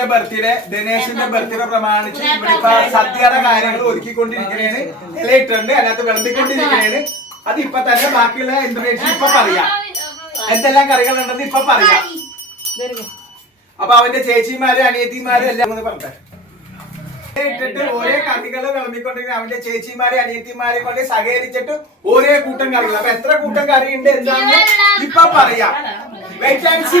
ദിനേശിന്റെ birthday ദിനേശിന്റെ birthday പ്രമാണിച്ച് ഇവിടെ ഇപ്പൊ സദ്യയുടെ കാര്യങ്ങൾ ഒരുക്കിക്കൊണ്ടിരിക്കുകയാണ് ഇലയിട്ടുണ്ട് അതിനകത്ത് വിളമ്പിക്കൊണ്ടിരിക്കുകയാണ് അത് ഇപ്പൊ തന്നെ ബാക്കിയുള്ള ഇൻഫർമേഷൻ ഇപ്പൊ പറയാം. എന്തെല്ലാം കറികളുണ്ടെന്ന് ഇപ്പൊ പറയാം. അപ്പൊ അവന്റെ ചേച്ചിമാരും അനിയത്തിമാരും എല്ലാം ഒന്ന് പറഞ്ഞേ. ഇട്ടിട്ട് ഓരോ കറികൾ വിളമ്പിക്കൊണ്ടിരിക്കുന്ന അവന്റെ ചേച്ചിമാരെ അനിയത്തിമാരെ കൊണ്ട് സഹകരിച്ചിട്ട് ഓരോ കൂട്ടം കറികൾ അപ്പൊ എത്ര കൂട്ടം കറി ഉണ്ട് എന്താണെന്ന് ഇപ്പൊ പറയാം. വെയിറ്റ് ആൻഡ് സീ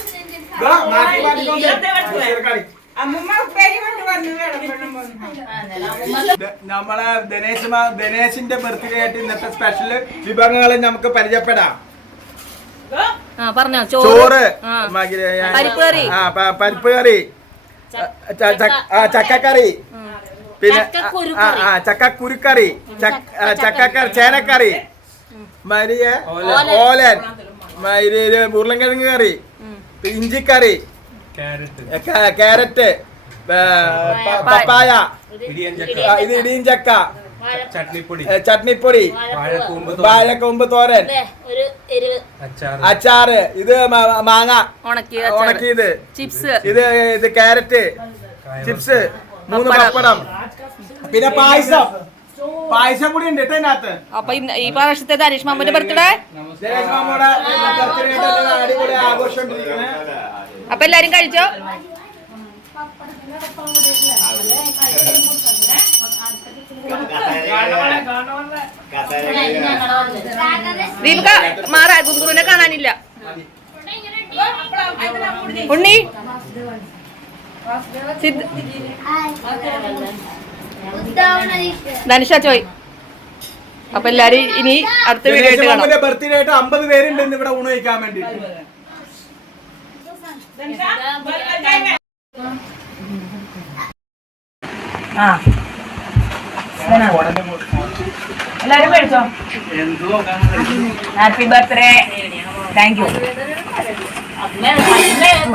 നമ്മളെ ദിനേശ് ദിനേശിന്റെ ബർത്ത്ഡേ ആയിട്ട് ഇന്നത്തെ സ്പെഷ്യൽ വിഭവങ്ങൾ നമുക്ക് പരിചയപ്പെടാം. ആ പറഞ്ഞോ ചോറ് ചോറ് പരിപ്പ് കറി. ആ പരിപ്പ് കറി. ച- ച- ചക്കക്കറി. പിന്നെ ചക്കക്കുരുക്കറി. ചക്കക്കറി ചേനക്കറി. മരിയ? ഓലൻ. മരി ഉരുളൻകിഴങ്ങ് കറി. ഇഞ്ചിക്കറി. ക്യാരറ്റ്. പപ്പായ. ഇത് ഇടിയും ചക്ക ചട്നിപ്പൊടി ചട്നിപ്പൊടി. വാഴക്കൂമ്പ് തോരൻ. ഒരു എരിവ്. അച്ചാർ അച്ചാറ്. ഇത് മാങ്ങ. ഉണക്കിയ ഉണക്കിയത് ചിപ്സ്. ഇത് ഇത് ക്യാരറ്റ്. ചിപ്സ്. മൂന്ന് പപ്പടം. പിന്നെ പായസം. പായസം കൂടി ഉണ്ട് കേട്ടോ ഇതിനകത്ത്. അപ്പൊ ഇന്ന് ഈ പ്രാവശ്യത്തെ ധനീഷ് മാമന്റെ ബർത്ത്ഡേ? ജയേഷ് മാമോടെ birthday ആയിട്ടുള്ള അടിപൊളി ആഘോഷം ഇരിക്കണേ. അപ്പൊ എല്ലാരും കഴിച്ചോ? ദീപിക മാറാ ഗുങ്കുറുവിനെ കാണാനില്ല. ഉണ്ണി. സിദ്ധ്. ധനുഷ ചോയ്. അപ്പൊ എല്ലാരും ഇനി അടുത്ത വീഡിയോ ബർത്ത്ഡേ ആയിട്ട് അമ്പത് പേരുണ്ട് ഇവിടെ ഊണ് കഴിക്കാൻ വേണ്ടി എല്ലാരും മേടിച്ചോ ഹാപ്പി ബർത്ത്ഡേ താങ്ക് യു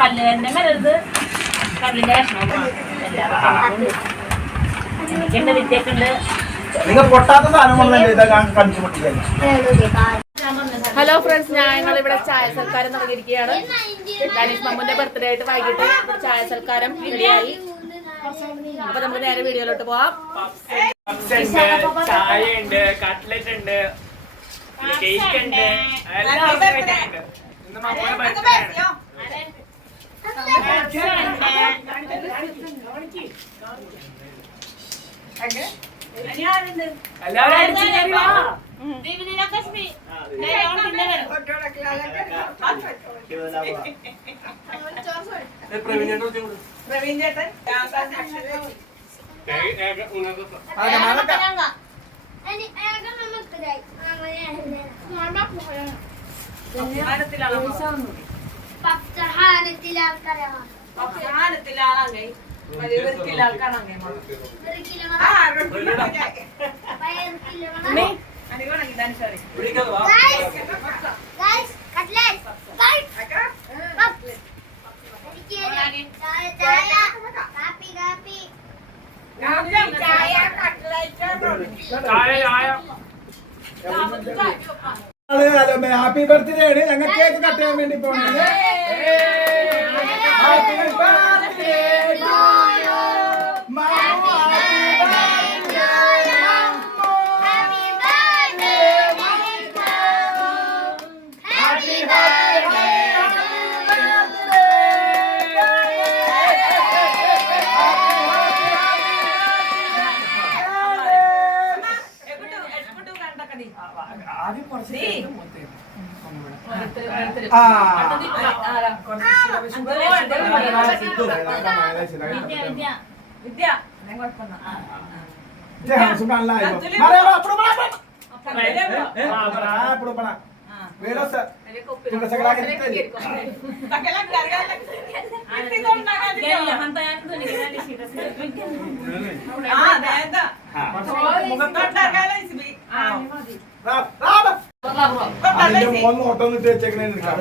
പല്ലുവേന്റെ മരുത് കല്ലിന്റെ കഷ്ണം എനിക്കുണ്ട് വിദ്യക്കുണ്ട് നിങ്ങൾ പൊട്ടാത്ത കണിച്ചു ഹലോ ഫ്രണ്ട്സ് ഞങ്ങൾ ഇവിടെ ചായ സൽക്കാരം തുടങ്ങിയിരിക്കുകയാണ് ഡാനിഷ് മമ്മുന്റെ ബർത്ത്ഡേ ആയിട്ട് വൈകിട്ട് ഇവിടെ ചായ സൽക്കാരം റെഡിയായി. അപ്പൊ നമുക്ക് നേരെ വീഡിയോയിലോട്ട് പോവാം. ചായ ഉണ്ട് കട്ട്ലറ്റ് ഉണ്ട് കേക്ക് ഉണ്ട് എല്ലാം പ്രവീൺ ചേട്ടൻ സ്ഥാനത്തിലാളാങ്ങ ഇവർക്കില്ല ആൾക്കാണങ്ങ ആ അനിവാണെങ്കിൽ ധനുഷറി ചായ ചായ ഹാപ്പി ബർത്ത്ഡേ ആണ് ഞങ്ങൾ കേക്ക് കട്ട് ചെയ്യാൻ വേണ്ടി പോകുന്നത് ഹാപ്പി ബർത്ത്ഡേ విద్య నేను కొట్టుకున్నా ఇప్పుడు వేరే సార్ ముఖం അതിന്റെ മോൻ നോട്ടം ഇട്ട് വെച്ചേക്കണേ എടുക്കാം